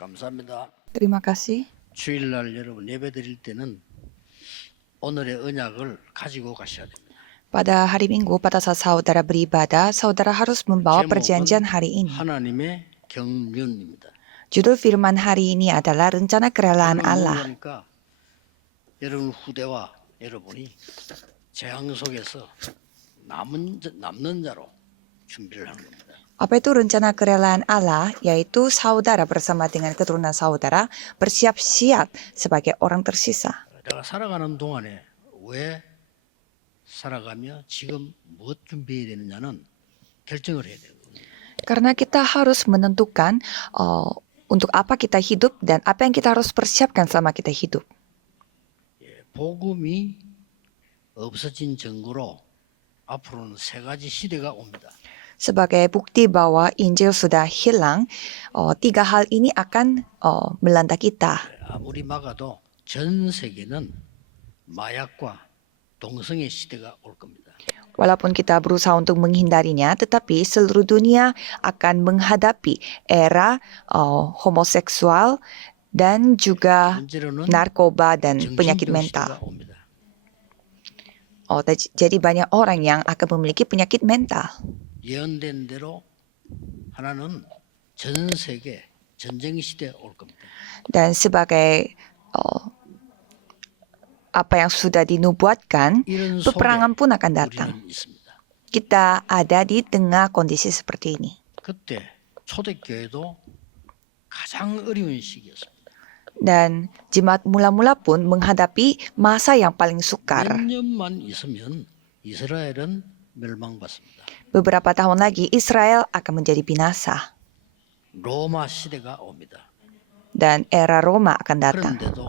감사합니다. Terima kasih. 주일날 여러분 예배 드릴 때는 오늘의 언약을 가지고 가셔야 됩니다. Pada hari Minggu, pada saat saudara beribadah, saudara harus membawa perjanjian hari ini. 하나님의 경륜입니다. Judul firman hari ini adalah rencana kerelaan Allah. 그러니까 여러분 후대와 여러분이 재앙 속에서 남는 자로 준비를 하는 겁니다. Apa itu rencana kerelaan Allah? Yaitu saudara bersama dengan keturunan saudara bersiap-siap sebagai orang tersisa. 내가 살아가는 동안에 왜 살아가며 지금 무엇 준비해야 되느냐는 결정을 해야 돼요. Karena kita harus menentukan untuk apa kita hidup dan apa yang kita harus persiapkan selama kita hidup. 복음이 없어진 증거로 앞으로는 세 가지 시대가 옵니다. Sebagai bukti bahwa Injil sudah hilang, tiga hal ini akan melanda kita. 아무리 막아도 전 세계는 마약과 동성애 시대가 올 겁니다. Walaupun kita berusaha untuk menghindarinya, tetapi seluruh dunia akan menghadapi era homoseksual dan juga narkoba dan penyakit mental. Jadi banyak orang yang akan memiliki penyakit mental. 예언된 대로 하나는 전 세계 전쟁 시대에 올 겁니다. Dan sebagai apa yang sudah dinubuatkan, peperangan pun akan datang. Kita ada di tengah kondisi seperti ini. 그때 초대교회도 가장 어려운 시기였습니다. Dan jemaat mula-mula pun menghadapi masa yang paling sukar. 몇 년만 있으면 이스라엘은 멸망받습니다. Beberapa tahun lagi Israel akan menjadi binasa 로마 시대가 옵니다. dan era Roma akan datang. 그런데도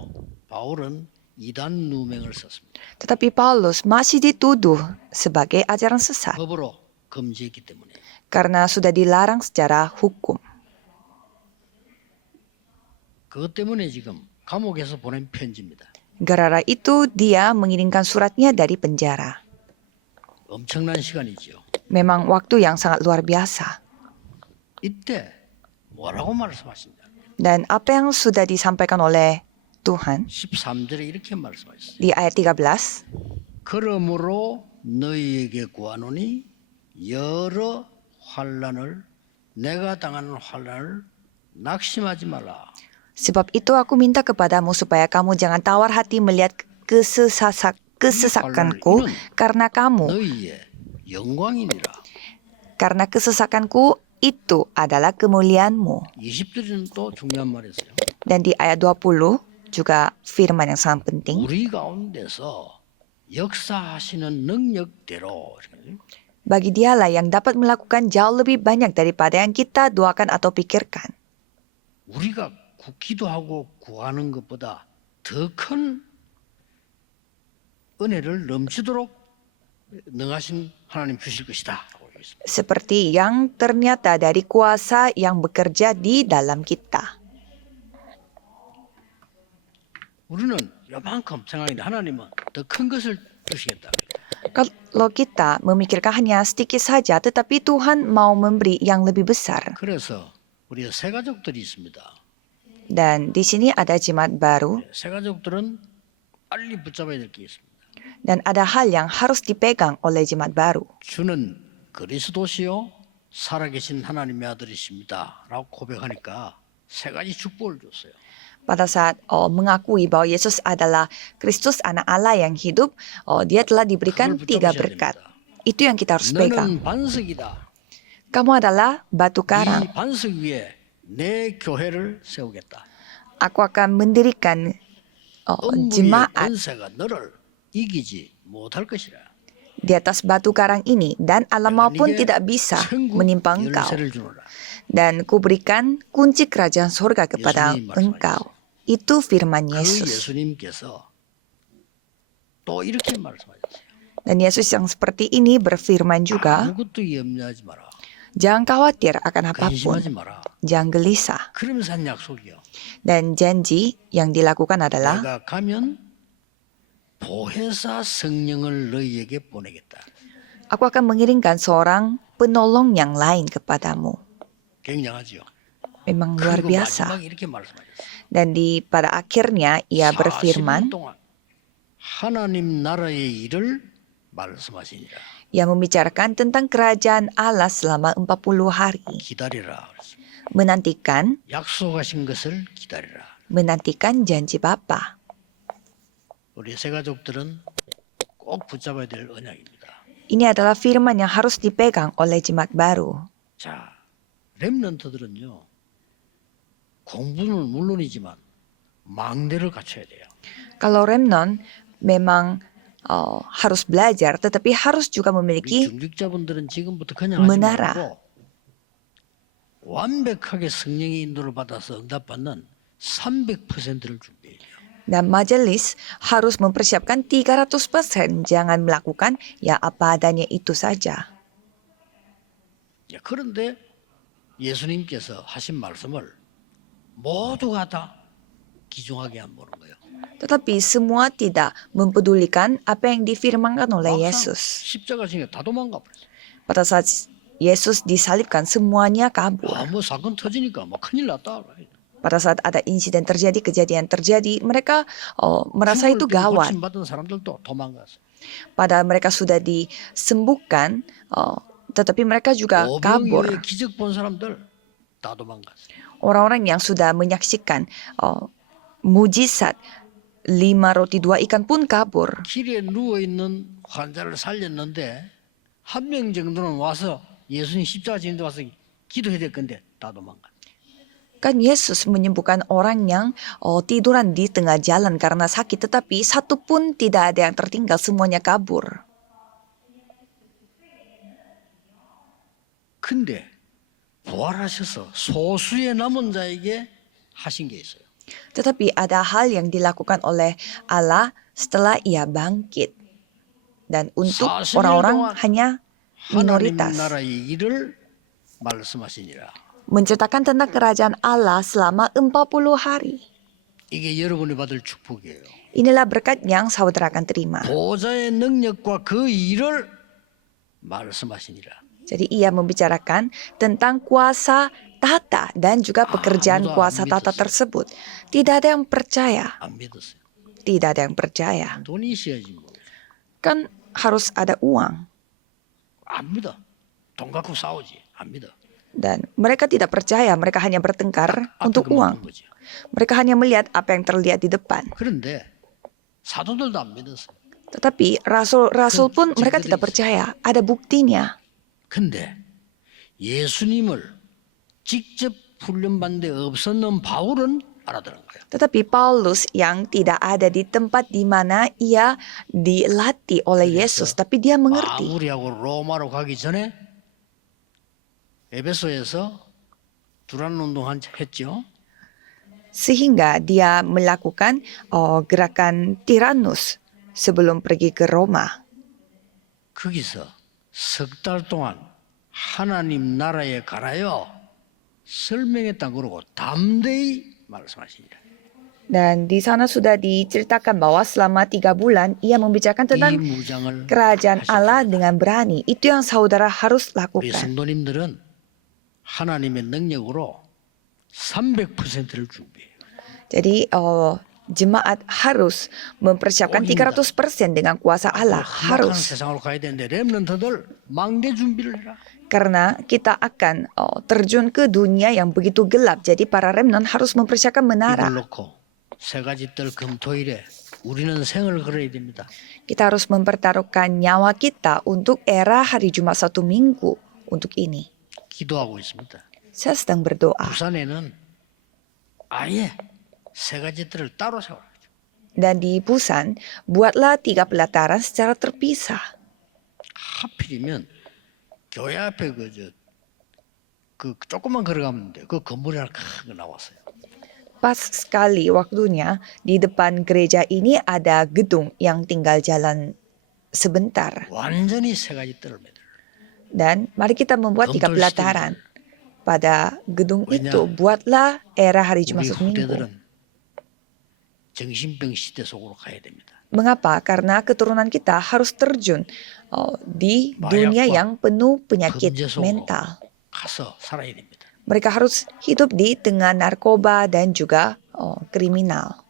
바울은 이단 누명을 썼습니다. Tetapi Paulus masih dituduh sebagai ajaran sesat 법으로 금지했기 때문에. karena sudah dilarang secara hukum. 그것 때문에 지금 감옥에서 보낸 편지입니다. Gara-gara itu dia mengirimkan suratnya dari penjara. 엄청난 시간이죠. Memang waktu yang sangat luar biasa. 이때 뭐라고 말씀하시냐? Dan apa yang sudah disampaikan oleh Tuhan 13절에 이렇게 말씀하셨어요. di ayat 13. 그러므로 너희에게 구하노니 여러 환난을 내가 당하는 환난을 낙심하지 말라. Sebab itu aku minta kepadamu supaya kamu jangan tawar hati melihat kesesakanku karena kamu. 너희의 영광이니라. Karena kesesakanku itu adalah kemuliaanmu. 20절에는 또 중요한 말이었어요. Dan di ayat 20 juga firman yang sangat penting. 우리 가운데서 역사하시는 능력대로. Bagi dialah yang dapat melakukan jauh lebih banyak daripada yang kita doakan atau pikirkan. 우리가 기도하고 구하는 것보다 더 큰 은혜를 넘치도록 능하신 하나님 주실 것이다. Seperti yang ternyata dari kuasa yang bekerja di dalam kita. 우리는 요만큼 생각인데 하나님은 더 큰 것을 주시겠다. Kalau kita memikirkan hanya sedikit saja, tetapi Tuhan mau memberi yang lebih besar. 그래서 우리 새 가족들이 있습니다. Dan di sini ada jemaat baru 새 가족들은 빨리 붙잡아야 될 게 있습니다. dan ada hal yang harus dipegang oleh jemaat baru. 주는 그리스도시요 살아계신 하나님의 아들이십니다. 라고 고백하니까 세 가지 축복을 줬어요. Pada saat mengakui bahwa Yesus adalah Kristus anak Allah yang hidup, dia telah diberikan 3 berkat. Itu yang kita harus pegang. 너는 반석이다. Kamu adalah batu karang. 이 반석 위에 내 교회를 세우겠다. Aku akan mendirikan 음부의 jemaat 권세가 너를 이기지 못할 것이라. di atas batu karang ini dan alam maupun tidak bisa menimpa engkau. 열쇠를 주노라. Dan kuberikan kunci kerajaan surga kepada 예수님 engkau. Itu firman 그 Yesus. 예수님께서 또 이렇게 말씀하셨어요. Dan Yesus yang seperti ini berfirman juga, 아무것도 염려하지 마라. jangan khawatir akan apapun. 근심하지 마라. Jangan gelisah. 그러면서 한 약속이요. Dan janji yang dilakukan adalah, 내가 가면 보혜사 성령을 너희에게 보내겠다. aku akan mengirimkan seorang penolong yang lain kepadamu. 굉장하지요. memang luar 그리고 biasa. 마지막에 이렇게 말씀하셨어요. Dan pada akhirnya ia 40년 berfirman, 동안 하나님 나라의 일을 말씀하시니라. ia membicarakan tentang kerajaan Allah selama 40 hari. 기다리라. 그랬습니다. Menantikan, 약속하신 것을 기다리라. menantikan janji Bapa. 우리 새 가족들은 꼭 붙잡아야 될 언약입니다. Ini adalah firman yang harus dipegang oleh jemaat baru. 자, 렘넌트들은요. 공부는 물론이지만 망대를 갖춰야 돼요. Kalau remnon memang harus belajar, tetapi harus juga 우리 memiliki 중직자분들은 지금부터 그냥 하지 menara. 말고 완벽하게 성령의 인도를 받아서 응답받는 300%를 준비해야 돼요. Dan majelis harus mempersiapkan 300%. Jangan melakukan ya apa adanya itu saja. 야, 그런데 예수님께서 하신 말씀을 모두가 다 기중하게 안 보는 거예요. Tetapi semua tidak mempedulikan apa yang difirmankan oleh 막상 Yesus. 십자가 지에 다 도망가 버렸어요. Pada saat Yesus disalibkan, semuanya kabur. 뭐 사건 터지니까 뭐 큰일 났다. Pada saat ada insiden terjadi, kejadian terjadi, mereka merasa itu gawat. 고침받은 사람들도 도망갔어요. Padahal mereka sudah disembuhkan, tetapi mereka juga kabur. 오병이어의 기적 본 사람들 다 도망갔어요. Orang-orang yang sudah menyaksikan mujizat 5 roti 2 ikan pun kabur. 길에 누워 있는 환자를 살렸는데 한 명 정도는 와서 예수님 십자가 지는데 와서 기도해야 될 건데 다 도망갔어요. Kan Yesus menyembuhkan orang yang tiduran di tengah jalan karena sakit, tetapi satu pun tidak ada yang tertinggal, semuanya kabur. 근데 부활하셔서 소수의 남은 자에게 하신 게 있어요. Tetapi ada hal yang dilakukan oleh Allah setelah ia bangkit. Dan untuk 40년 orang-orang 동안 hanya 하나님 minoritas. 나라의 일을 말씀하시니라. Menceritakan tentang kerajaan Allah selama 40 hari. 이게 여러분이 받을 축복이에요. Inilah berkat yang saudara akan terima. 보좌의 능력과 그 일을 말씀하시니라. Jadi ia membicarakan tentang kuasa tata dan juga pekerjaan kuasa tata tersebut. Tidak ada yang percaya. 안 믿었어요. Tidak ada yang percaya. 돈이 있어야지 뭐. Kan harus ada uang. 안 믿어. 돈 갖고 싸우지. 안 믿어. Dan mereka tidak percaya, mereka hanya bertengkar untuk 앞에 uang. 그만 본 거죠. Mereka hanya melihat apa yang terlihat di depan. 그런데 사도들도 안 믿었어요. Tetapi rasul-rasul pun mereka tidak percaya. Ada buktinya. 근데 예수님을 직접 훈련받는 데 없었는 바울은 알아들은 거예요. Tetapi Paulus yang tidak ada di tempat di mana ia dilatih oleh Yesus, tapi dia mengerti. 마무리하고 로마로 가기 전에 에베소에서 두란 운동 했죠. Sehingga dia melakukan gerakan Tyrannus sebelum pergi ke Roma. 거기서 석 달 동안 하나님 나라에 관하여 설명했다 그러고 담대히 말씀하시니라. Dan di sana sudah diceritakan bahwa selama 3 bulan ia membicarakan 이 tentang 무장을 kerajaan Allah dengan berani. Itu yang saudara harus 우리 lakukan. 성도님들은 하나님의 능력으로 300%를 준비해요. Jadi jemaat harus mempersiapkan 300% dengan kuasa Allah. 험악한 Harus. 세상으로 가야 되는데 렘넌트들 망대 준비를 해라. Karena kita akan terjun ke dunia yang begitu gelap. Jadi para remnon harus mempersiapkan 이걸 menara. 놓고 세 가지 뜰 금토일에 우리는 생을 걸어야 됩니다. Kita harus mempertaruhkan nyawa kita untuk era hari Jumat 1 minggu untuk ini. 기도하고 있습니다. Saya sedang berdoa. 부산에는 아예 세 가지 뜰을 따로 세워라. Dan di Busan, buatlah 3 pelataran secara terpisah. 하필이면 교회 앞에 그 조금만 걸어가면 돼. 그 건물이 하나 큰 거 나왔어요. Pas sekali waktunya, di depan gereja ini ada gedung yang tinggal jalan sebentar. 완전히 세 가지 뜰을 매들. Dan mari kita membuat 3 pelataran. Pada gedung itu, buatlah era hari Jumat 우리 1 minggu. 후대들은 정신병 시대 속으로 가야 됩니다. Mengapa? Karena keturunan kita harus terjun di dunia yang penuh penyakit mental. 가서 살아야 됩니다. Mereka harus hidup di tengah narkoba dan juga kriminal.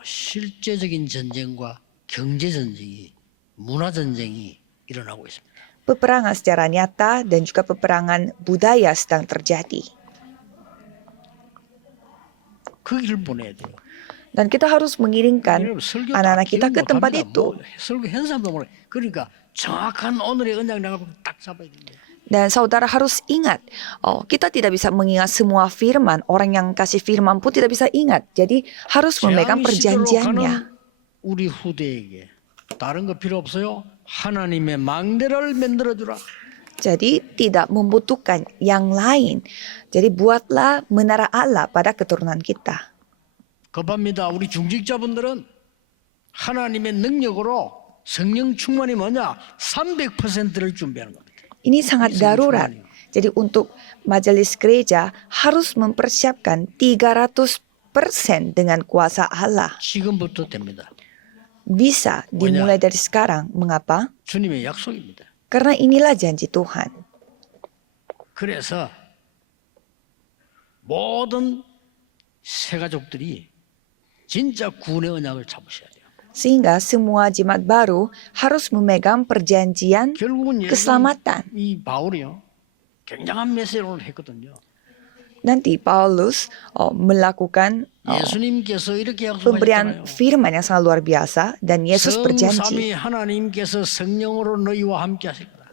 실제적인 전쟁과 경제 전쟁이, 문화 전쟁이 일어나고 있습니다. Peperangan secara nyata dan juga peperangan budaya sedang terjadi. 그 길을 보내야 돼요. Dan kita harus mengiringkan 여러분, 설교 다 anak-anak kita 기억 ke tempat 못합니다. itu. 설교 한 사람도 모르. 그러니까 정확한 오늘의 언약 나가고 딱 잡아야 됩니다. Dan saudara harus ingat, kita tidak bisa mengingat semua firman. Orang yang kasih firman pun tidak bisa ingat. Jadi harus memegang 재앙이 시대로 perjanjiannya. 가는 우리 후대에게 다른 거 필요 없어요. 하나님의 망대를 만들어 주라. Jadi tidak membutuhkan yang lain. Jadi buatlah menara Allah pada keturunan kita. 급합니다. 우리 중직자분들은 하나님의 능력으로 성령 충만이 뭐냐? 300%를 준비하는 겁니다. Ini sangat darurat. Jadi untuk majelis gereja harus mempersiapkan 300% dengan kuasa Allah. 지금부터 됩니다. Bisa dimulai dari sekarang. Mengapa? 주님의 약속입니다. Karena inilah janji Tuhan. 그래서 모든 새가족들이 진짜 구원의 언약을 잡으셔야 돼요. Sehingga semua jemaat baru harus memegang perjanjian 결국은 keselamatan. 이 바울이요. 굉장한 메시지를 했거든요. Nanti Paulus melakukan 예수님께서 이렇게 pemberian 약속하셨잖아요. firman yang sangat luar biasa dan Yesus berjanji 성삼위 하나님께서 성령으로 너희와 함께 하실 거다.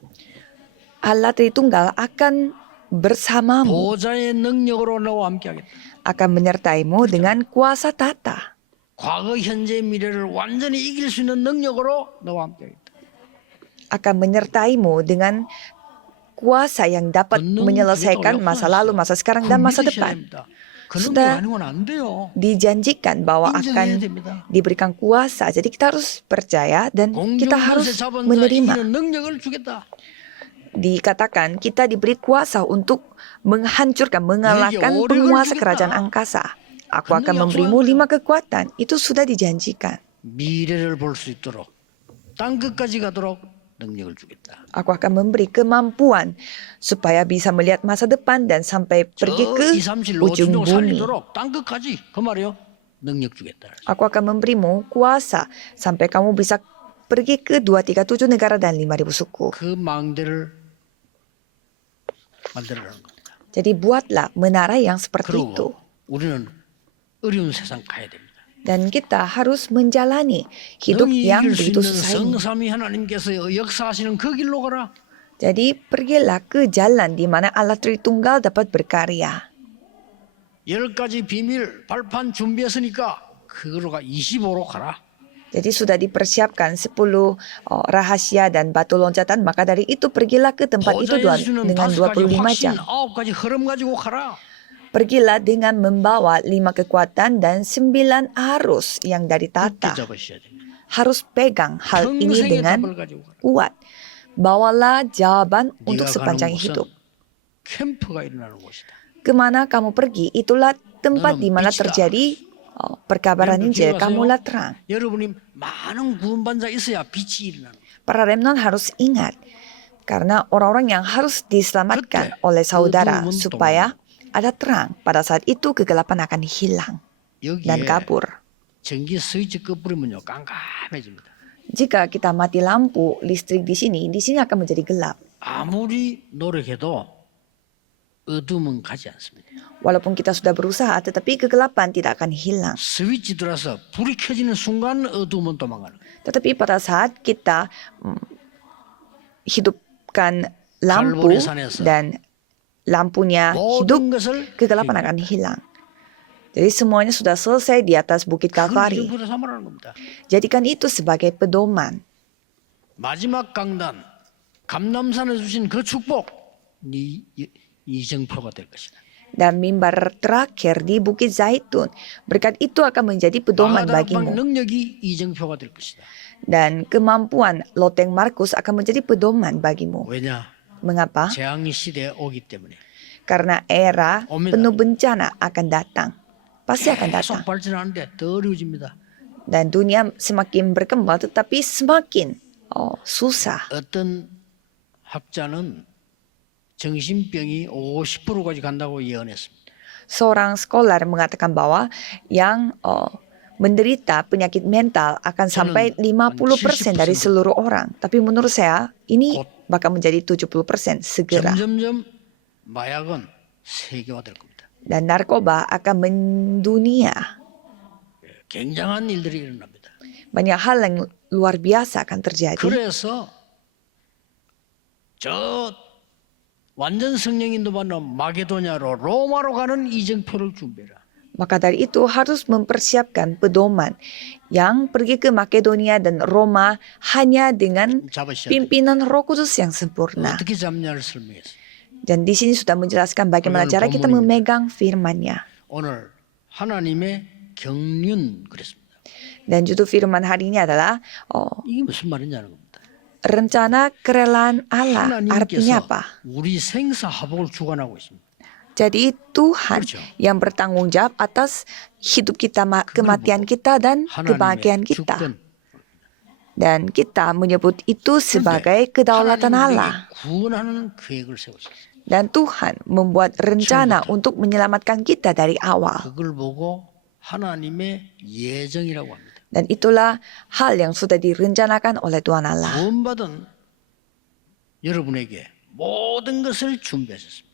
Allah Tritunggal akan bersamamu, 보좌의 능력으로 너와 함께 하겠다. akan menyertaimu dengan kuasa tata, 과거, 현재, 미래를 완전히 이길 수 있는 능력으로 너와 함께 하겠다. akan menyertaimu dengan kuasa yang dapat menyelesaikan masa lalu, masa sekarang, dan masa depan. Sudah dijanjikan bahwa akan diberikan kuasa. Jadi kita harus percaya dan kita harus menerima. Dikatakan kita diberi kuasa untuk menghancurkan, mengalahkan penguasa kerajaan angkasa. Aku akan memberimu 5 kekuatan. Itu sudah dijanjikan. 미래를 볼 수 있도록 땅 끝까지 가도록 능력을 주겠다. Aku akan memberi kemampuan supaya bisa melihat masa depan dan sampai pergi ke ujung bumi. 땅 끝까지 그 말이요. 능력 주겠다. Aku akan memberimu kuasa sampai kamu bisa pergi ke 237 negara dan 5.000 suku. 그 망대를 만들어라는 겁니다. Jadi buatlah menara yang seperti itu. 그리고 우리는 어려운 세상 가야 됩니다. Dan kita harus menjalani hidup yang begitu susah ini. 성삼위 하나님께서 역사하시는 그 길로 가라. Jadi pergilah ke jalan di mana Allah Tritunggal dapat berkarya. 10가지 비밀 발판 준비했으니까 그거로 가 25로 가라. Jadi sudah dipersiapkan 10 rahasia dan batu loncatan, maka dari itu pergilah ke tempat itu dengan 25 jam. 9가지 흐름 가지고 가라. Pergilah dengan membawa 5 kekuatan dan 9 arus yang dari tata. Harus pegang hal ini dengan kuat. Bawalah jawaban untuk sepanjang hidup. Kemana kamu pergi, itulah tempat di mana terjadi perkabaran Injil. Kamulah terang. Para remnant harus ingat, karena orang-orang yang harus diselamatkan oleh saudara supaya ada terang. Pada saat itu kegelapan akan hilang dan kabur. Jika kita mati lampu listrik di sini akan menjadi gelap. 아무리 노력해도 어둠은 가지 않습니다. Walaupun kita sudah berusaha, tetapi kegelapan tidak akan hilang. 스위치 들어서 불이 켜지는 순간 어둠은 도망가는 거예요. Tetapi pada saat kita hidupkan lampu dan lampunya hidup, kegelapan akan hilang. Jadi semuanya sudah selesai di atas Bukit Kalvari. Jadikan itu sebagai pedoman. 마지막 강단, 감람산에 주신 그 축복, 네 이정표가 될 것이다. Dan mimbar terakhir di Bukit Zaitun, berkat itu akan menjadi pedoman bagimu. 능력이 이정표가 될 것이다. Dan kemampuan loteng Markus akan menjadi pedoman bagimu. 왜냐? Mengapa? 재앙 시대에 오기 때문에. Karena era penuh bencana akan datang. Pasti akan datang. 계속 발전하는데 더 어려워집니다. Dan dunia semakin berkembang tetapi semakin susah. 어떤 학자는 정신병이 50%까지 간다고 예언했습니다. Seorang scholar mengatakan bahwa yang menderita penyakit mental akan sampai 50% dari seluruh orang. Tapi menurut saya ini bakal menjadi 70% segera. 점점점 마약은 세계화될 겁니다. Dan narkoba akan mendunia. 굉장한 일들이 일어납니다. Banyak hal yang luar biasa akan terjadi. 그래서 저 완전 성령인도 받는 마게도냐로 로마로 가는 이정표를 준비해라. Maka dari itu harus mempersiapkan pedoman yang pergi ke Makedonia dan Roma hanya dengan 잡으셔야 돼요. pimpinan Roh Kudus yang sempurna. 어떻게 잡냐를 설명했어요. Dan di sini sudah menjelaskan bagaimana cara kita memegang firman-Nya. 오늘 하나님의 경륜 그랬습니다. Dan judul firman hari ini adalah 이게 무슨 말인지 아는 겁니다. rencana kerelaan Allah. Artinya 하나님께서 apa? 우리 생사화복을 주관하고 있습니다. Jadi Tuhan yang bertanggung jawab atas hidup kita, kematian kita dan kebahagiaan 하나님의 kita. 주권. Dan kita menyebut itu sebagai kedaulatan Allah. 하나님에게 구원하는 계획을 세우셨어요. Dan Tuhan membuat rencana untuk menyelamatkan kita dari awal. 그걸 보고 하나님의 예정이라고 합니다. Dan itulah hal yang sudah direncanakan oleh Tuhan Allah. 구원받은 여러분에게 모든 것을 준비하셨습니다.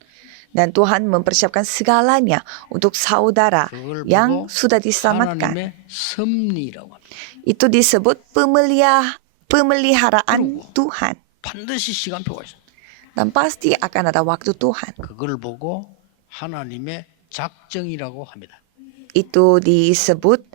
Dan Tuhan mempersiapkan segalanya untuk saudara 그걸 yang 보고 sudah diselamatkan. 하나님의 섭리라고 합니다. Itu disebut pemeliharaan Tuhan. 반드시 시간표가 있습니다. Dan pasti akan ada waktu Tuhan. 그걸 보고 하나님의 작정이라고 합니다. Itu disebut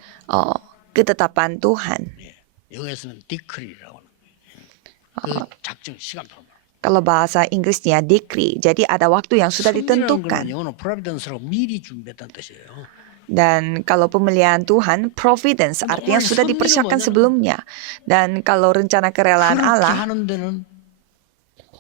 ketetapan Tuhan. 예. 영어에서는 decree라고 하는 거예요. 그 작정 시간표. Kalau bahasa Inggrisnya decree, jadi ada waktu yang sudah 섭리라는 ditentukan. 거는 영어는 providence라고 미리 준비했다는 뜻이에요. Dan kalau pemeliharaan Tuhan, providence, artinya sudah dipersiapkan sebelumnya. Dan kalau rencana kerelaan 그렇게 Allah, 하는 데는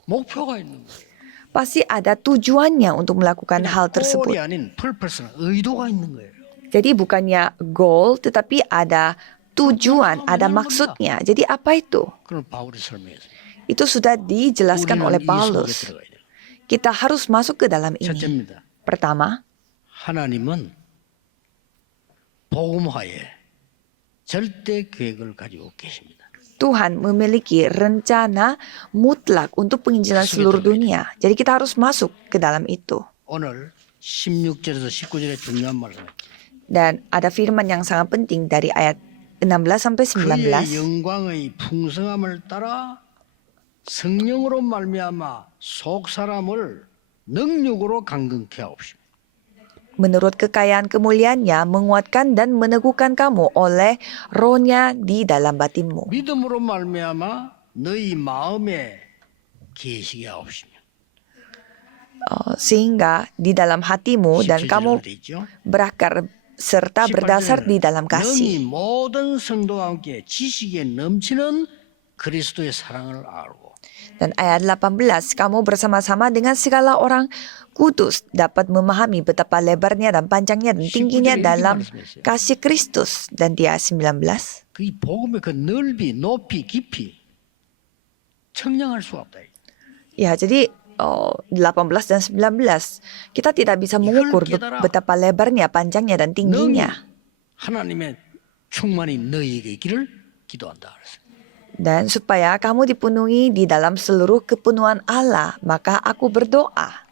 목표가 있는 거예요. pasti ada tujuannya untuk melakukan hal 골이 tersebut. 아닌 purpose는 의도가 있는 거예요. Jadi bukannya goal, tetapi ada tujuan, ada maksudnya. Jadi apa itu? 그걸 바울이 설명했어요. Itu sudah dijelaskan oleh 우리는 이 속에 Paulus. 들어가야 돼요. Kita harus masuk ke dalam ini. 첫째입니다. Pertama, 하나님은 복음화에 절대 계획을 가지고 계십니다. Tuhan memiliki rencana mutlak untuk penginjilan seluruh dunia. Jadi kita harus masuk ke dalam itu. 오늘 16절에서 19절에 중요한 말씀입니다. Dan ada firman yang sangat penting dari ayat 16 sampai 그의 19. 영광의 풍성함을 따라 성령으로 말미암아 속 사람을 능력으로 강건케 하옵시고 Menurut kekayaan kemuliaannya, menguatkan dan meneguhkan kamu oleh rohnya di dalam batinmu. 믿음으로 말미암아 너희 마음에 계시게 하옵시며 Sehingga di dalam hatimu dan 17절에 kamu 돼 있죠. berakar serta berdasar di dalam 너희 kasih. 모든 성도와 함께 지식에 넘치는 그리스도의 사랑을 알고 Dan ayat 18, kamu bersama-sama dengan segala orang kudus dapat memahami betapa lebarnya dan panjangnya dan tingginya dalam kasih Kristus. Dan di ayat 19, 그 복음의 그 넓이, 높이, 깊이 청량할 수가 없다. ya jadi 18 dan 19, kita tidak bisa mengukur betapa lebarnya, panjangnya, dan 능히 tingginya. 하나님의 충만이 너희에게 있기를 기도한다. 그랬어요. Dan supaya kamu dipenuhi di dalam seluruh kepenuhan Allah, maka aku berdoa.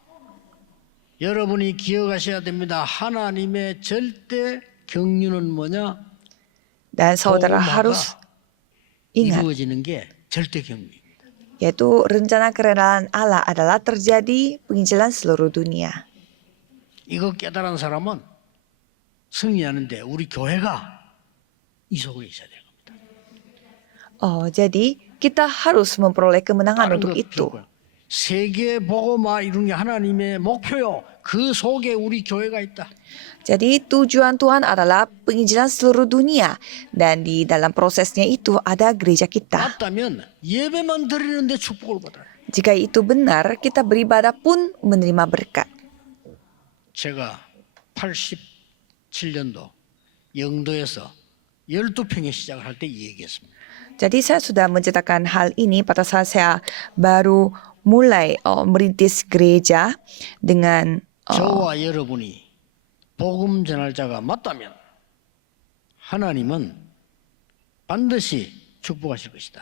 여러분이 기억하셔야 됩니다. 하나님의 절대 경륜은 뭐냐? Dan saudara harus ingat, 이루어지는 게 절대 경륜입니다. yaitu rencana kerelaan Allah adalah terjadi penginjilan seluruh dunia. 이거 깨달은 사람은 승리하는데 우리 교회가 이 속에 있어야 돼요. Jadi kita harus memperoleh kemenangan 다른 untuk 거 itu. 필요 없고요. 세계 복음화 이룬 게 하나님의 목표요. 그 속에 우리 교회가 있다. Jadi tujuan Tuhan adalah penginjilan seluruh dunia. Dan di dalam prosesnya itu ada gereja kita. 맞다면 예배만 드리는데 축복을 받아요. Jika itu benar, kita beribadah pun menerima berkat. 제가 87년도 영도에서 12평에 시작을 할 때 얘기했습니다. Jadi saya sudah menceritakan hal ini pada saat saya baru mulai merintis gereja dengan 저와 여러분이 복음 전할 자가 맞다면 하나님은 반드시 축복하실 것이다.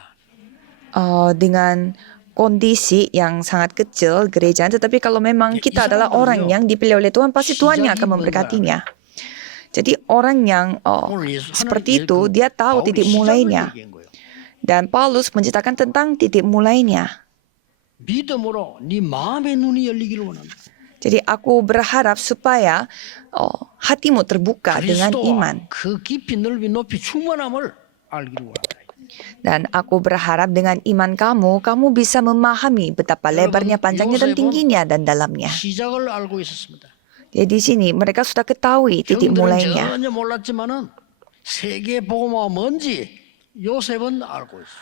dengan kondisi yang sangat kecil gereja, tetapi kalau memang kita adalah orang yang dipilih oleh Tuhan, pasti Tuhan yang akan memberkatinya. Jadi orang yang seperti itu, dia tahu titik mulainya. Dan Paulus menceritakan tentang titik mulainya. 믿음으로 네 마음의 눈이 열리기를 원한다. Jadi aku berharap supaya hatimu terbuka dengan iman. 그 깊이 넓이 높이 충만함을 알기를 원한다. Dan aku berharap dengan iman kamu, kamu bisa memahami betapa lebarnya, panjangnya, dan tingginya dan dalamnya. 시작을 알고 있었습니다. Jadi di sini mereka sudah ketahui titik 형들은 mulainya. 전혀 몰랐지만은 세계 복음화가 뭔지 요셉은 알고 있어.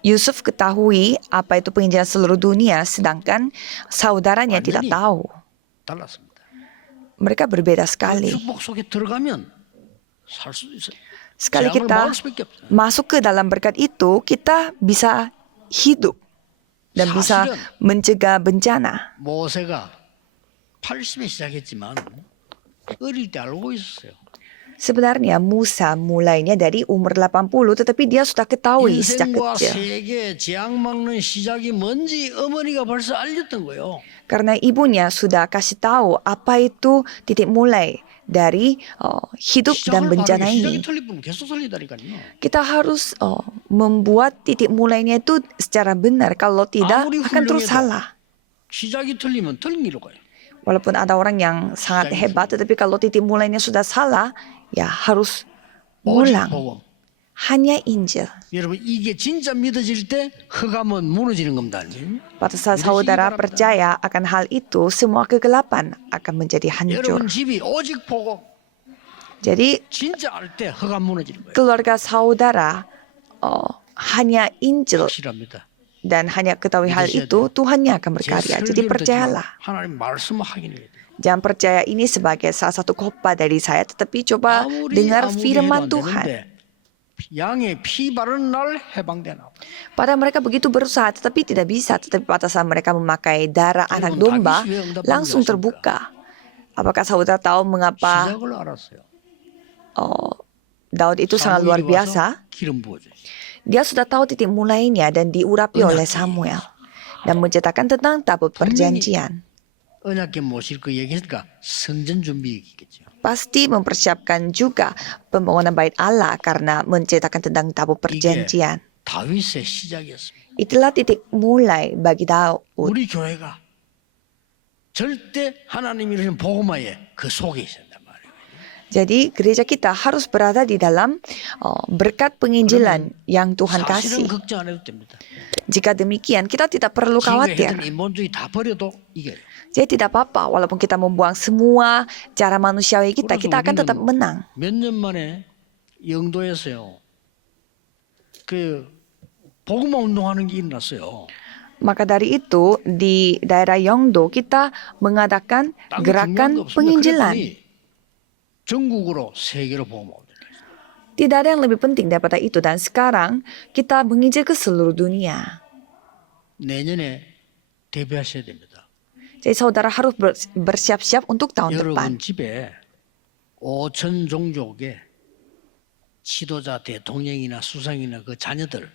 Yusuf ketahui apa itu penginjilan seluruh dunia, sedangkan saudaranya tidak tahu. 달랐습니다. Mereka berbeda 그 sekali. 축복 속에 들어가면 살 수 있어요. Sekali 재앙을 kita 막을 수밖에 없어요. masuk ke dalam berkat itu, kita bisa hidup dan bisa 사실은 mencegah bencana. 모세가 80에 시작했지만 어릴 때 알고 있었어요. Sebenarnya Musa mulainya dari umur 80, tetapi dia sudah ketahui sejak 인생과 kecil. 세계 재앙 막는 시작이 뭔지 어머니가 벌써 알렸던 거예요. Karena ibunya sudah kasih tahu apa itu titik mulai dari hidup dan 시작을 bencana 바르게 시작이 ini. 틀릴 뿐 계속 틀리다니까요. Kita harus membuat titik mulainya itu secara benar. Kalau tidak, 아무리 akan terus 훌륭해도 salah. 시작이 틀리면 틀린 길로 가요. Walaupun ada orang yang sangat hebat, tetapi kalau titik mulainya sudah salah, ya harus 오직 ulang. 복음. Hanya Injil. 여러분 이게 진짜 믿어질 때 흑암은 무너지는 겁니다. Pada saat saudara percaya akan hal itu, semua kegelapan akan menjadi hancur. 여러분 집이 오직 복음 Jadi 진짜 알 때 흑암 무너지는 거예요. keluarga saudara hanya Injil 확실합니다. dan hanya ketahui hal itu, Tuhan yang akan berkarya. Jadi percayalah. 하나님 말씀 확인해야 돼요. Jangan percaya ini sebagai salah satu khotbah dari saya, tetapi coba dengar firman Tuhan. 양의 피 바르는 날 해방되나. Pada mereka begitu berusaha, tetapi tidak bisa. Tetapi pada saat mereka memakai darah anak domba, langsung terbuka. Apakah saudara tahu mengapa 시작을 알았어요. Daud itu sangat luar 사무엘이 biasa? 와서 기름 부어줘요. Dia sudah tahu titik mulainya dan diurapi oleh Samuel. Dan menceritakan tentang tabut perjanjian. 언약궤 모실 거 얘기했으니까 성전 준비 얘기겠죠. Pasti mempersiapkan juga pembangunan bait Allah karena menceritakan tentang tabut perjanjian. 다윗의 시작이었습니다. Itulah titik mulai bagi Daud. 우리 교회가 절대 하나님이 이루신 복음화에 그 속에 있었단 말이에요. Jadi gereja kita harus berada di dalam berkat penginjilan yang Tuhan 사실은 kasih. 걱정 안 해도 됩니다. Jika demikian, kita tidak perlu 지금의 khawatir. 했던 인본주의 다 버려도 이겨요. Jadi tidak apa-apa, walaupun kita membuang semua cara manusiawi kita, kita akan tetap menang. 몇 년 만에 영도에서요. 그 복음화 운동하는 게 일어났어요. Maka dari itu, di daerah Yongdo kita mengadakan 딴거 중요한 거 gerakan 없습니다. penginjilan. 그랬더니 전국으로 세계로 복음화 운동을 했어요. Tidak ada yang lebih penting daripada itu. Dan sekarang kita menginjil ke seluruh dunia. 내년에 대비하셔야 됩니다. Jadi saudara harus bersiap-siap untuk tahun depan. 여러분 집에 5천 종족의 지도자, 대통령이나 수상이나 그 자녀들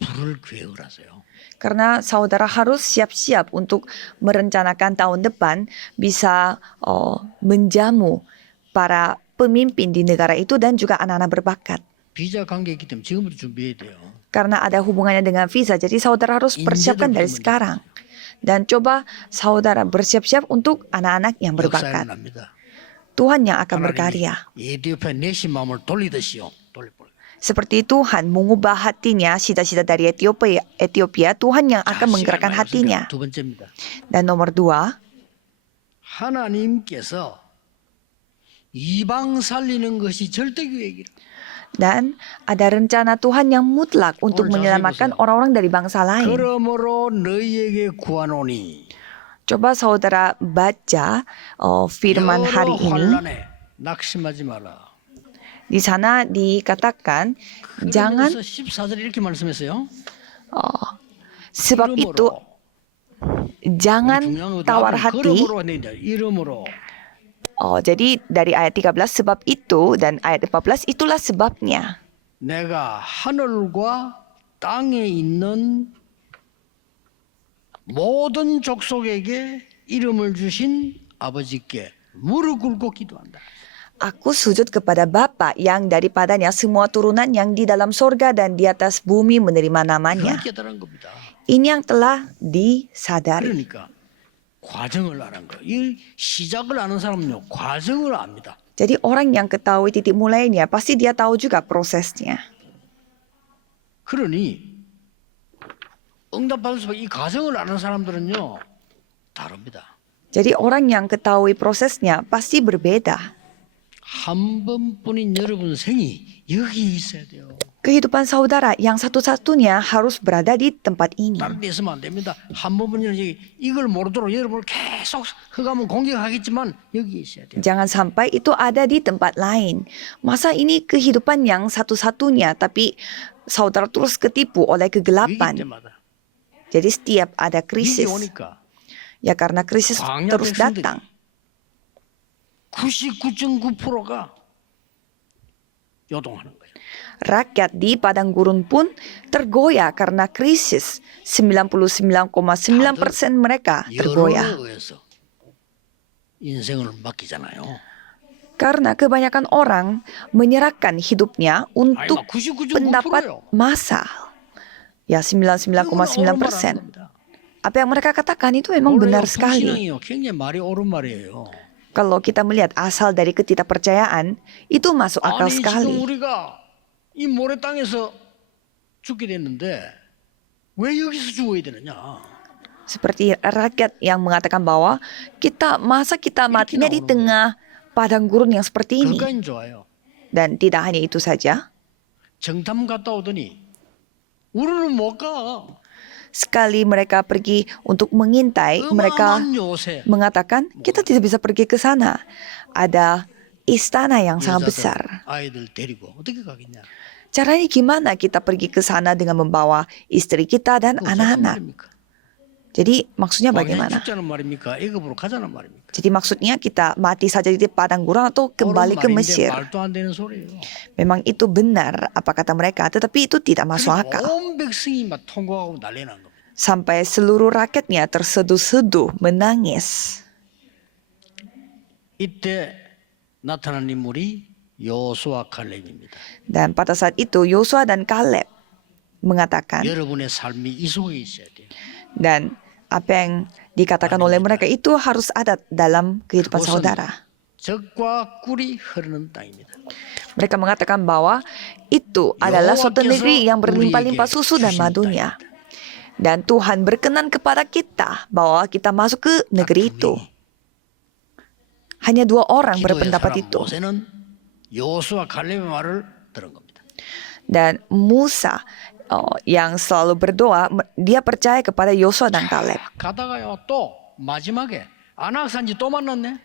부를 계획을 하세요. Karena saudara harus siap-siap untuk merencanakan tahun depan bisa menjamu para pemimpin di negara itu dan juga anak-anak berbakat. 비자 관계이기 때문에 지금부터 준비해야 돼요. Karena ada hubungannya dengan visa, jadi saudara harus persiapkan dari sekarang. Dan coba saudara bersiap-siap untuk anak-anak yang berbakat. 역사에 납니다. Tuhan yang akan berkarya. 에티오피아 내신 마음을 돌리듯이요. 돌릴 거예요. Seperti Tuhan mengubah hatinya, cita-cita dari Ethiopia, Tuhan yang akan menggerakkan hatinya. 두 번째입니다. Dan nomor 2, 하나님께서 이방 살리는 것이 절대 계획이라. dan ada rencana Tuhan yang mutlak untuk menyelamatkan orang-orang dari bangsa lain. 그러므로 너희에게 구하노니 Coba saudara baca firman hari ini. 환난에 낙심하지 마라. Di sana dikatakan, jangan 14절 이렇게 말씀했어요. sebab itu Jangan 중요한 건 tawar 나쁜 hati. 걸음으로 내냐 이름으로. Jadi dari ayat 13 sebab itu dan ayat 14 itulah sebabnya. 내가 하늘과 땅에 있는 모든 족속에게 이름을 주신 아버지께 무릎 꿇고 기도한다. Aku sujud kepada Bapa yang daripadanya semua turunan yang di dalam sorga dan di atas bumi menerima namanya. 그걸 깨달은 겁니다. Ini yang telah disadari. 그러니까 과정을 아는 거. 이 시작을 아는 사람은요 과정을 압니다. Jadi orang yang ketahui titik mulainya pasti dia tahu juga prosesnya. 그러니 응답받을 수 이 과정을 아는 사람들은요 다릅니다. Jadi orang yang ketahui prosesnya pasti berbeda. 한 번뿐인 여러분 생이 여기 있어야 돼요. Kehidupan saudara yang satu-satunya harus berada di tempat ini. 다른 데 있으면 안 됩니다. 한 번뿐인 여기 이걸 모르도록 여러분을 계속 흑암은 공격하겠지만 여기 있어야 돼요. Jangan sampai itu ada di tempat lain. Masa ini kehidupan yang satu-satunya tapi saudara terus ketipu oleh 위기 kegelapan. 때마다 Jadi setiap ada 위기 krisis, 오니까 ya karena krisis 광야 terus 백성들이 datang. 99.9%가 요동하는 거예요. Rakyat di padang gurun pun tergoyah karena krisis. 99,9% mereka tergoyah. 여론에 의해서 인생을 맡기잖아요. Karena kebanyakan orang menyerahkan hidupnya untuk 99.9%요. pendapat massal. Ya 99,9%. Apa yang mereka katakan itu memang benar sekali. 신앙이요. 굉장히 말이 옳은 말이에요. Kalau kita melihat asal dari ketidakpercayaan, itu masuk akal 아니 지금 sekali. 우리가 이 모래 땅에서 죽게 됐는데 왜 여기서 죽어야 되느냐? Seperti rakyat yang mengatakan bahwa masa kita matinya di tengah padang gurun yang seperti ini. 그건 좋아요. Dan tidak hanya itu saja. 정탐 갔다 오더니 우리는 못 가. Sekali mereka pergi untuk mengintai, mereka 어마어마한 요새. mengatakan kita tidak bisa pergi ke sana. Ada istana yang sangat besar. 아이들 데리고 어떻게 가겠냐? Caranya gimana kita pergi ke sana dengan membawa istri kita dan 어쩌란 anak-anak? 말입니까? Jadi maksudnya 광야에 bagaimana? 죽자는 말입니까? 애굽으로 가자는 말입니까? Jadi maksudnya kita mati saja di padang gurun atau kembali ke 옳은 말인데 Mesir. 말도 안 되는 소리예요. Memang itu benar apa kata mereka, tetapi itu tidak masuk akal. 온 백성이 막 통곡하고 난리 난 겁니다. Sampai seluruh rakyatnya terseduh-seduh menangis. 이때 나타난 인물이 여호수아 칼렙입니다. Dan pada saat itu Yosua dan Kaleb mengatakan, 여러분의 삶이 이 속에 있어야 돼요. dan apa yang dikatakan oleh mereka itu harus ada dalam kehidupan 그곳은 saudara. 젖과 꿀이 흐르는 땅입니다. Mereka mengatakan bahwa itu adalah suatu negeri yang berlimpah-limpah susu dan madunya. Dan Tuhan berkenan kepada kita bahwa kita masuk ke negeri itu. Hanya 2 orang 기도의 berpendapat 사람 itu. 모세는 여호수아 칼렙의 말을 들은 겁니다. Dan Musa yang selalu berdoa, dia percaya kepada Yosua dan Kaleb. 가다가요 또 마지막에 아낙산지 또 만났네.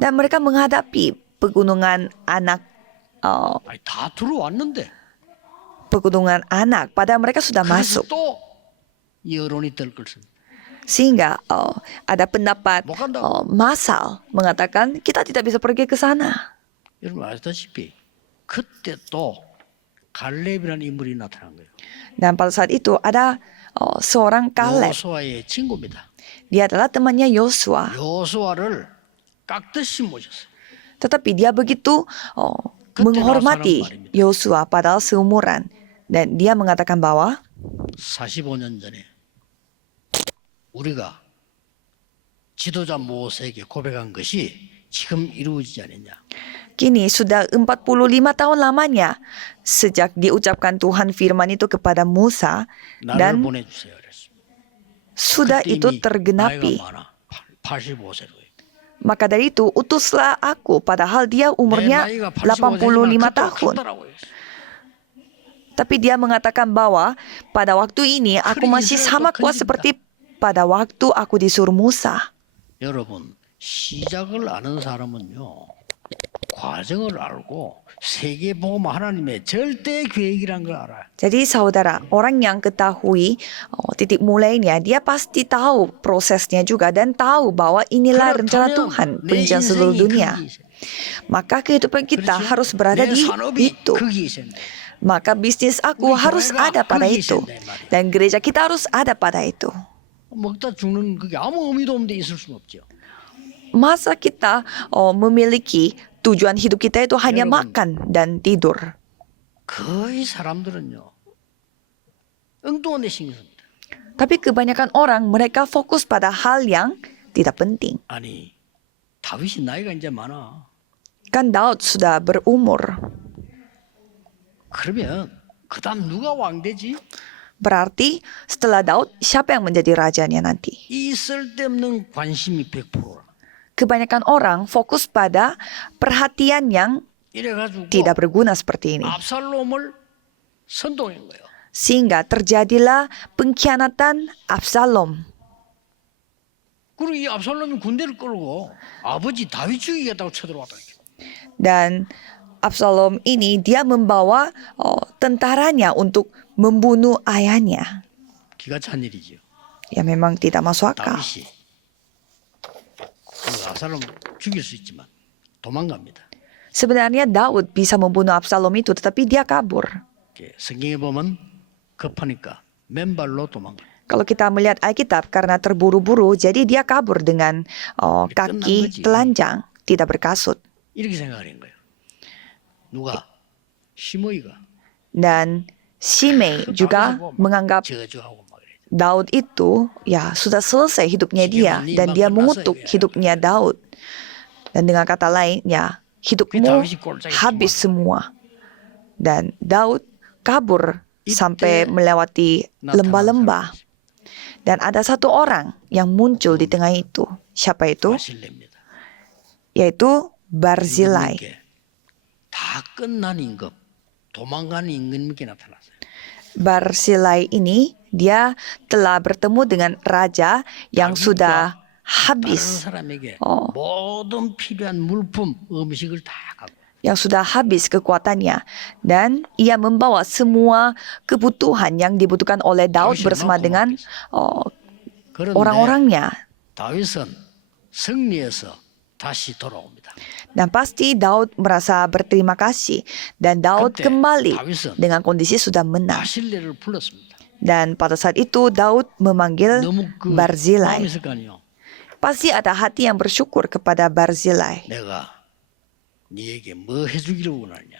Dan mereka menghadapi pegunungan anak, 아니, 다 들어왔는데 padahal mereka sudah 그래서 masuk. 또 여론이 들끓습니다. Sehingga ada pendapat 못 간다. massal mengatakan kita tidak bisa pergi ke sana. 여러분 아시다시피 그때 또 갈렙이라는 인물이 나타난 거예요. Dan pada saat itu ada seorang Kaleb. 여호수아의 친구입니다. Dia adalah temannya Yosua. 여호수아를 깍듯이 모셨어요. Tetapi dia begitu menghormati Yosua padahal seumuran. Dan dia mengatakan bahwa 45년 전에 우리가 지도자 모세에게 고백한 것이 지금 이루어지지 않았냐. kini sudah 45 tahun lamanya sejak diucapkan Tuhan firman itu kepada Musa 나를 dan 보내주세요. 그랬습니다. sudah 그때 itu 이미 tergenapi. 나이가 많아. 85세로. Maka dari itu utuslah aku padahal dia umurnya 85 tahun. Tapi dia mengatakan bahwa pada waktu ini aku masih sama kuat seperti pada waktu aku disuruh Musa. 여러분 시작을 아는 사람은요 과정을 알고 세계복음 하나님의 절대 계획이란 걸 알아요. Jadi saudara, orang yang ketahui titik mulainya, dia pasti tahu prosesnya juga dan tahu bahwa inilah rencana Tuhan 내 penciptaan seluruh 인생이 dunia. 거기에 있어요. Maka kehidupan kita 그렇죠? harus berada 내 di 산업이 itu. 거기에 있어요. Maka bisnis aku 우리 harus 교회가 ada pada 거기에 itu. 있어야 된단 말이에요. Dan gereja kita harus ada pada itu. 먹다 죽는 그게 아무 의미도 없는데 있을 수는 없죠. Masa kita memiliki tujuan hidup kita itu hanya 여러분. makan dan tidur. 거의 사람들은요 엉뚱한 데 신경 씁니다. Tapi kebanyakan orang mereka fokus pada hal yang tidak penting. 아니 다윗이 나이가 이제 많아. Kan Daud sudah berumur. 그러면 그다음 누가 왕 되지? Berarti setelah Daud siapa yang menjadi rajanya nanti? 이 쓸데없는 관심이 100%라. Kebanyakan orang fokus pada perhatian yang 이래가지고 tidak berguna seperti ini. 압살롬을 선동한 거예요. Sehingga terjadilah pengkhianatan Absalom. 그리고 이 압살롬이 군대를 끌고 아버지 다윗 죽이겠다고 쳐들어왔다니까. Dan Absalom ini dia membawa tentaranya untuk membunuh ayahnya. 기가 찬 일이죠. Ya memang tidak masuk akal. 다윗이 그 압살롬 죽일 수 있지만 도망갑니다. Sebenarnya Daud bisa membunuh Absalom itu, tetapi dia kabur. 이렇게 성경에 보면 급하니까 맨발로 도망가. Kalau kita melihat Alkitab, karena terburu-buru, jadi dia kabur dengan kaki telanjang, tidak berkasut. 이렇게 생각하는 거예요. 누가? 시므이가 Dan Shimei juga menganggap 저주하고 막 그래. Daud itu ya sudah selesai hidupnya dia, dan dia mengutuk hidupnya Daud. Dan dengan kata lain, ya hidupmu habis semua. Dan Daud kabur sampai melewati lembah-lembah. Dan ada satu orang yang muncul di tengah itu. Siapa itu? 바실레입니다. Yaitu Barzilai. 임금님께 다 끝난 임금, 도망간 임금님께 나타났어요. Barzilai ini dia telah bertemu dengan raja yang sudah 다른 habis, 사람에게 어. 모든 필요한 물품, 음식을 다 갖고 yang sudah habis kekuatannya, dan ia membawa semua kebutuhan yang dibutuhkan oleh Daud bersama dengan 그런데 orang-orangnya. 다윗은 승리해서 다시 돌아옵니다. Dan pasti Daud merasa berterima kasih, dan Daud 그때 kembali 다윗은 dengan kondisi sudah menang. 바실레를 불렀습니다. Dan pada saat itu Daud memanggil 너무 그 Barzilai. 마음이 있을 거 아니에요. Pasti ada hati yang bersyukur kepada Barzilai. 내가 네에게 뭐 해주기로 원하냐.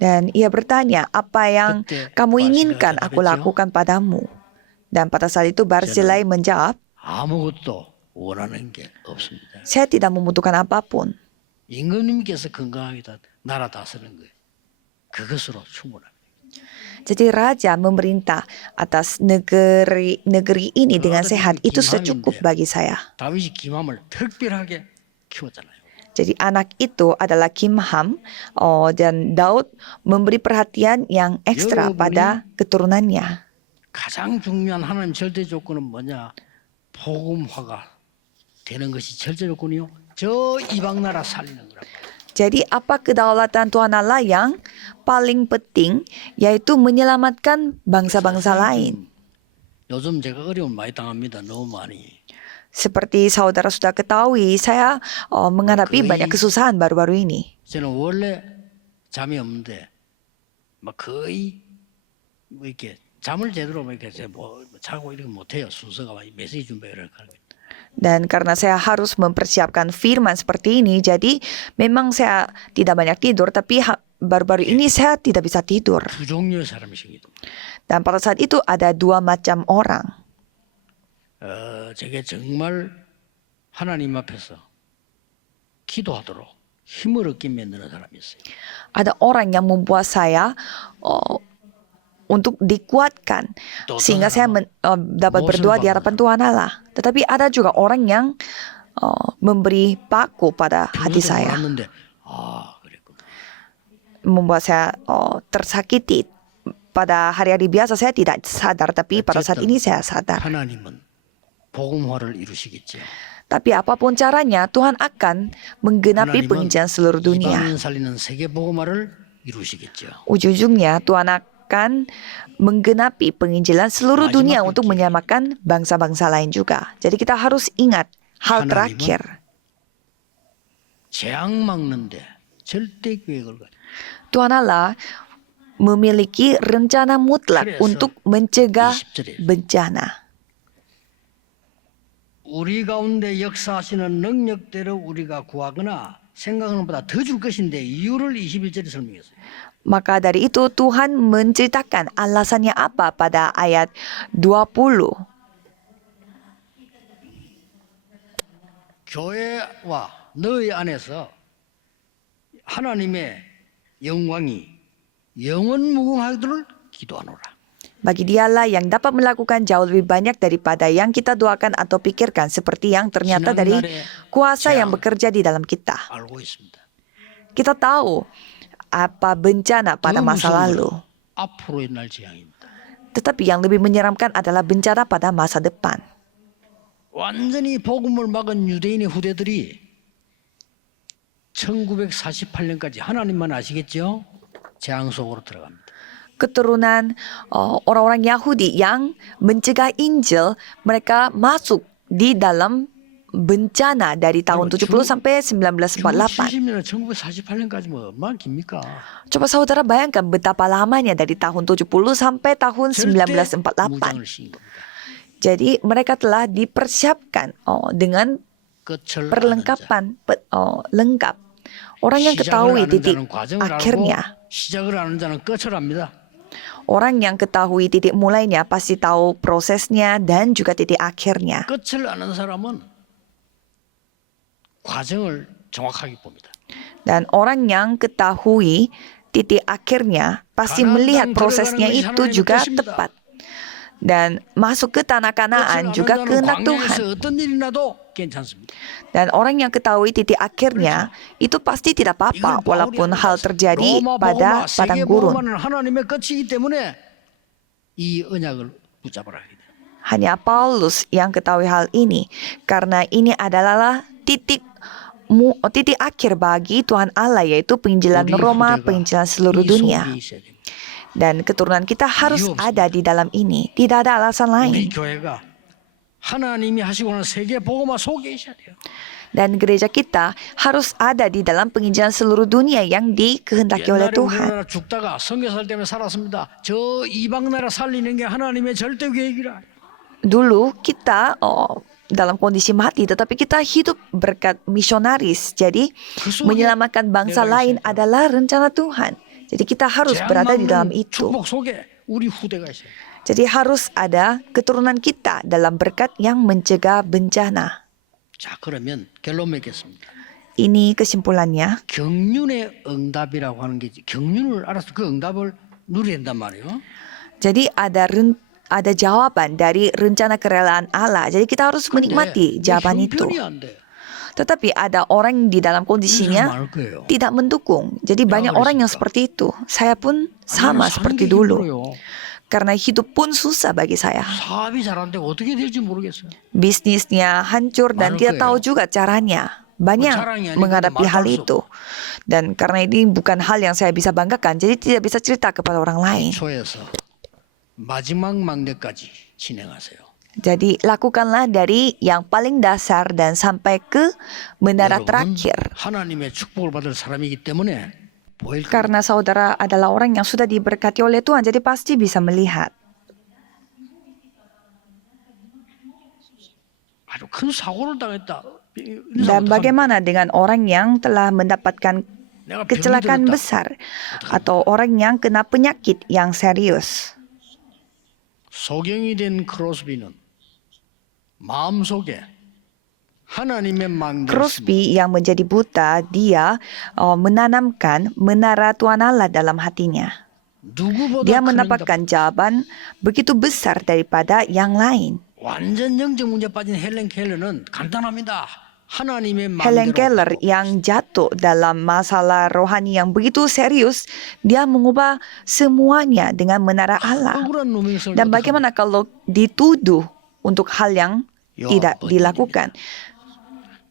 Dan ia bertanya, apa yang 그때 kamu Barzilai inginkan aku 대답했죠. lakukan padamu? Dan pada saat itu Barzilai menjawab, 아무것도 원하는 게 없습니다. saya tidak membutuhkan apapun. 임금님께서 건강하게 나라 다스리는 거예요. 그것으로 충분합니다. Jadi raja memerintah atas negeri ini dengan sehat, itu sudah cukup bagi saya. 다윗이 김함을 특별하게 키웠잖아요. Jadi anak itu adalah Kimham, dan Daud memberi perhatian yang ekstra pada keturunannya. 가장 중요한 하나님 절대 조건은 뭐냐? 복음화가 되는 것이 절대 조건이요. 저 이방 나라 살리는 거라고. Jadi apa kedaulatan Tuhan Allah yang paling penting, yaitu menyelamatkan bangsa-bangsa lain. 요즘 제가 어려움 많이 당합니다. 너무 많이. Seperti saudara sudah ketahui, saya menghadapi banyak kesusahan baru-baru ini. 저는 원래 잠이 없는데 막 거의 뭐 이렇게 잠을 제대로 뭐 이렇게 뭐 자고 이렇게 못해요. 순서가 막 메시지 준비를 하는 거예요. Dan karena saya harus mempersiapkan firman seperti ini, jadi memang saya tidak banyak tidur, tapi baru-baru ini saya tidak bisa tidur. 두 종류의 사람이 생기죠. Dan pada saat itu ada dua macam orang. 제게 정말 하나님 앞에서 기도하도록 힘을 얻게 만드는 사람이 있어요. Ada orang yang membuat saya untuk dikuatkan sehingga saya dapat berdoa di hadapan Tuhan Allah. Tetapi ada juga orang yang memberi paku pada hati saya, 몰랐는데, 아, 그랬구나. membuat saya tersakiti. Pada hari-hari biasa saya tidak sadar, tapi pada saat ini saya sadar. 하나님은 복음화를 이루시겠죠. Tapi apapun caranya, Tuhan akan menggenapi 하나님은 penginjilan seluruh dunia. 이방인 살리는 세계 복음화를 이루시겠죠. Ujung-ujungnya Tuhan akan menggenapi penginjilan seluruh dunia untuk 마지막 menyamakan bangsa-bangsa lain juga. Jadi kita harus ingat hal 하나님은 terakhir. 재앙 막는데 절대 계획을 가지고 Tuhan Allah memiliki rencana mutlak 그래서 untuk mencegah 20절에 bencana. 우리 가운데 역사하시는 능력대로 우리가 구하거나 생각하는 것보다 더 줄 것인데 이유를 21절에 설명했어요. Maka dari itu Tuhan menceritakan alasannya apa pada ayat 20. 교회와 너희 안에서 하나님의 영광이 영원 무궁하도록 기도하노라. Bagi dialah yang dapat melakukan jauh lebih banyak daripada yang kita doakan atau pikirkan, seperti yang ternyata dari kuasa yang bekerja di dalam kita. 알고 있습니다. Kita tahu apa bencana pada 더 masa 무서운 lalu. 건 앞으로의 날 재앙입니다. Tetapi yang lebih menyeramkan adalah bencana pada masa depan. 완전히 복음을 막은 유대인의 후대들이 1948년까지 하나님만 아시겠죠? 재앙 속으로 들어갑니다. Keturunan orang-orang Yahudi yang mencegah Injil, mereka masuk di dalam bencana dari tahun 70 sampai 1948. 70년에 1948년까지 뭐 얼마나 깁니까? Coba saudara bayangkan betapa lamanya dari tahun 70 sampai tahun 절대 1948. 무장을 씌인 겁니다. Jadi mereka telah dipersiapkan dengan 끝을 아는 자. perlengkapan lengkap. Orang yang ketahui 시작을 아는 titik 자는 과정을 akhirnya. 알고 시작을 아는 자는 끝을 압니다. Orang yang ketahui titik mulainya pasti tahu prosesnya dan juga titik akhirnya. 끝을 아는 사람은 과정을 정확하게 봅니다. Dan orang yang ketahui titik akhirnya pasti melihat prosesnya itu juga tepat. Dan masuk ke tanah Kanaan juga kehendak Tuhan. 광야에서 어떤 일이 나도 괜찮습니다. Dan orang yang ketahui titik akhirnya itu pasti tidak apa-apa walaupun hal terjadi pada padang gurun. 세계복음화는 하나님의 끝이기 때문에 이 언약을 붙잡으라. Hanya Paulus yang ketahui hal ini karena ini adalah titik akhir bagi Tuhan Allah, yaitu penginjilan Roma, penginjilan seluruh dunia. Dan keturunan kita harus ada di dalam ini. Tidak ada alasan lain. 우리 교회가 하나님이 하시고는 세계 복음화 속에 있어야 돼요. Dan gereja kita harus ada di dalam penginjilan seluruh dunia yang dikehendaki oleh 옛날에 Tuhan. 우리나라 죽다가 선교사들 때문에 살았습니다. 저 이방 나라 살리는 게 하나님의 절대 계획이라. Dulu kita dalam kondisi mati, tetapi kita hidup berkat misionaris. Jadi menyelamatkan bangsa lain adalah rencana Tuhan. Jadi kita harus berada di dalam itu. 축복 속에 우리 후대가 있어요. Jadi harus ada keturunan kita dalam berkat yang mencegah bencana. 자, 그러면 결론 맺겠습니다. Ini kesimpulannya. 경륜의 응답이라고 하는 게 경륜을 알아서 그 응답을 누려야 된단 말이에요. Jadi ada jawaban dari rencana kerelaan Allah. Jadi kita harus menikmati jawaban itu. 형편이 안 돼요. Tetapi ada orang di dalam kondisinya 많을 거예요. tidak mendukung. Jadi banyak orang yang seperti itu. Saya pun sama seperti dulu. Karena hidup pun susah bagi saya. 사업이 잘 안 되고 어떻게 될지 모르겠어요. Bisnisnya hancur dan tidak tahu juga caranya. Banyak menghadapi hal itu. Dan karena ini bukan hal yang saya bisa banggakan, jadi tidak bisa cerita kepada orang lain. 초에서 마지막 망대까지 진행하세요. Jadi lakukanlah dari yang paling dasar dan sampai ke menara 여러분은 terakhir. 하나님의 축복을 받을 사람이기 때문에 보일 겁니다. Karena saudara adalah orang yang sudah diberkati oleh Tuhan, jadi pasti bisa melihat. 아주 큰 사고를 당했다. Dan bagaimana dengan orang yang telah mendapatkan 내가 병이 kecelakaan 들었다. besar atau orang yang kena penyakit yang serius? 소경이 된 크로스비는 마음속에 하나님의 망대를 Crosby yang menjadi buta, dia menanamkan menara Tuhan Allah dalam hatinya. 누구보다 Dia 큰 응답. mendapatkan jawaban begitu besar daripada yang lain. 완전 영적 문제 빠진 헬렌 켈러는 간단합니다. 하나님의 Helen 마음대로 Keller yang jatuh dalam masalah rohani yang begitu serius, dia mengubah semuanya dengan menara Allah. 억울한 누명성을 Dan bagaimana kalau dituduh untuk hal yang tidak dilakukan?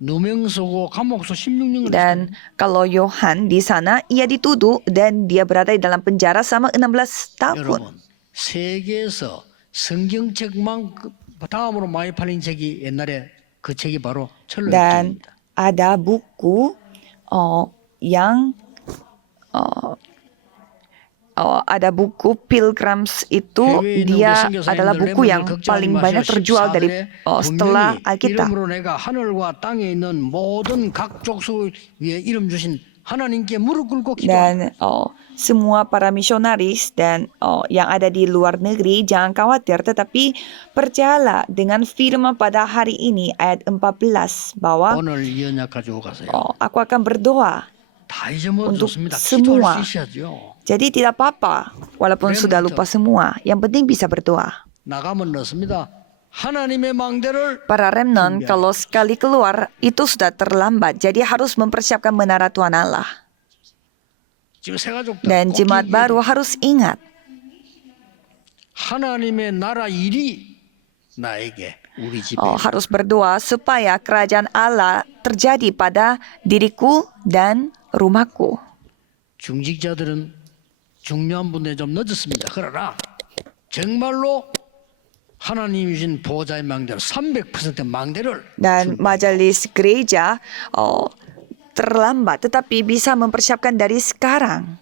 누명서고 감옥소 16년을 Dan kalau Yohan di sana, ia dituduh dan dia berada di dalam penjara selama 16 tahun. 여러분 세계에서 성경책만 다음으로 많이 팔린 책이 옛날에 그 책이 바로 철로 Dan 획기입니다. ada buku yang ada buku Pilgrims itu dia adalah buku yang paling banyak terjual dari setelah Alkitab. 이름으로 내가 하늘과 땅에 있는 모든 각 족속 위에 이름 주신 하나님께 무릎 꿇고 기도한다. Dan semua para misionaris dan yang ada di luar negeri jangan khawatir, tetapi percayalah dengan firman pada hari ini ayat 14 bahwa 오늘 이 언약 가지고 가세요. aku akan berdoa. 다 잊어먹어도 untuk 좋습니다. semua. 기도할 수 있어야죠. Jadi tidak apa-apa walaupun sudah lupa semua. Yang penting bisa berdoa. 나가면 넣습니다. 하나님의 망대를 Para remnant kalau sekali keluar itu sudah terlambat. Jadi harus mempersiapkan menara Tuhan Allah. 지금 새 가족들 Dan jemaat baru harus ingat. 하나님의 나라 일이 나에게 우리 집에 Harus berdoa supaya kerajaan Allah terjadi pada diriku dan rumahku. 중직자들은 중요한 분에 좀 늦었습니다. 그러나 정말로 하나님이 주신 보호자의 망대를 300% 망대를 Dan majelis gereja terlambat tetapi bisa mempersiapkan dari sekarang.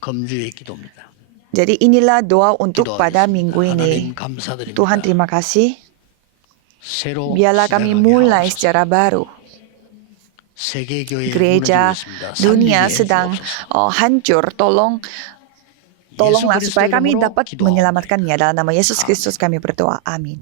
검주의 기도입니다. Jadi inilah doa untuk pada minggu ini. 하나님 감사드립니다. Tuhan terima kasih. 새로 Biarlah kami 시작하게 mulai 하옵소서. secara baru. 세계교회 Gereja dunia sedang hancur. Tolonglah supaya kami dapat menyelamatkannya. Dalam nama Yesus Kristus kami berdoa. Amin.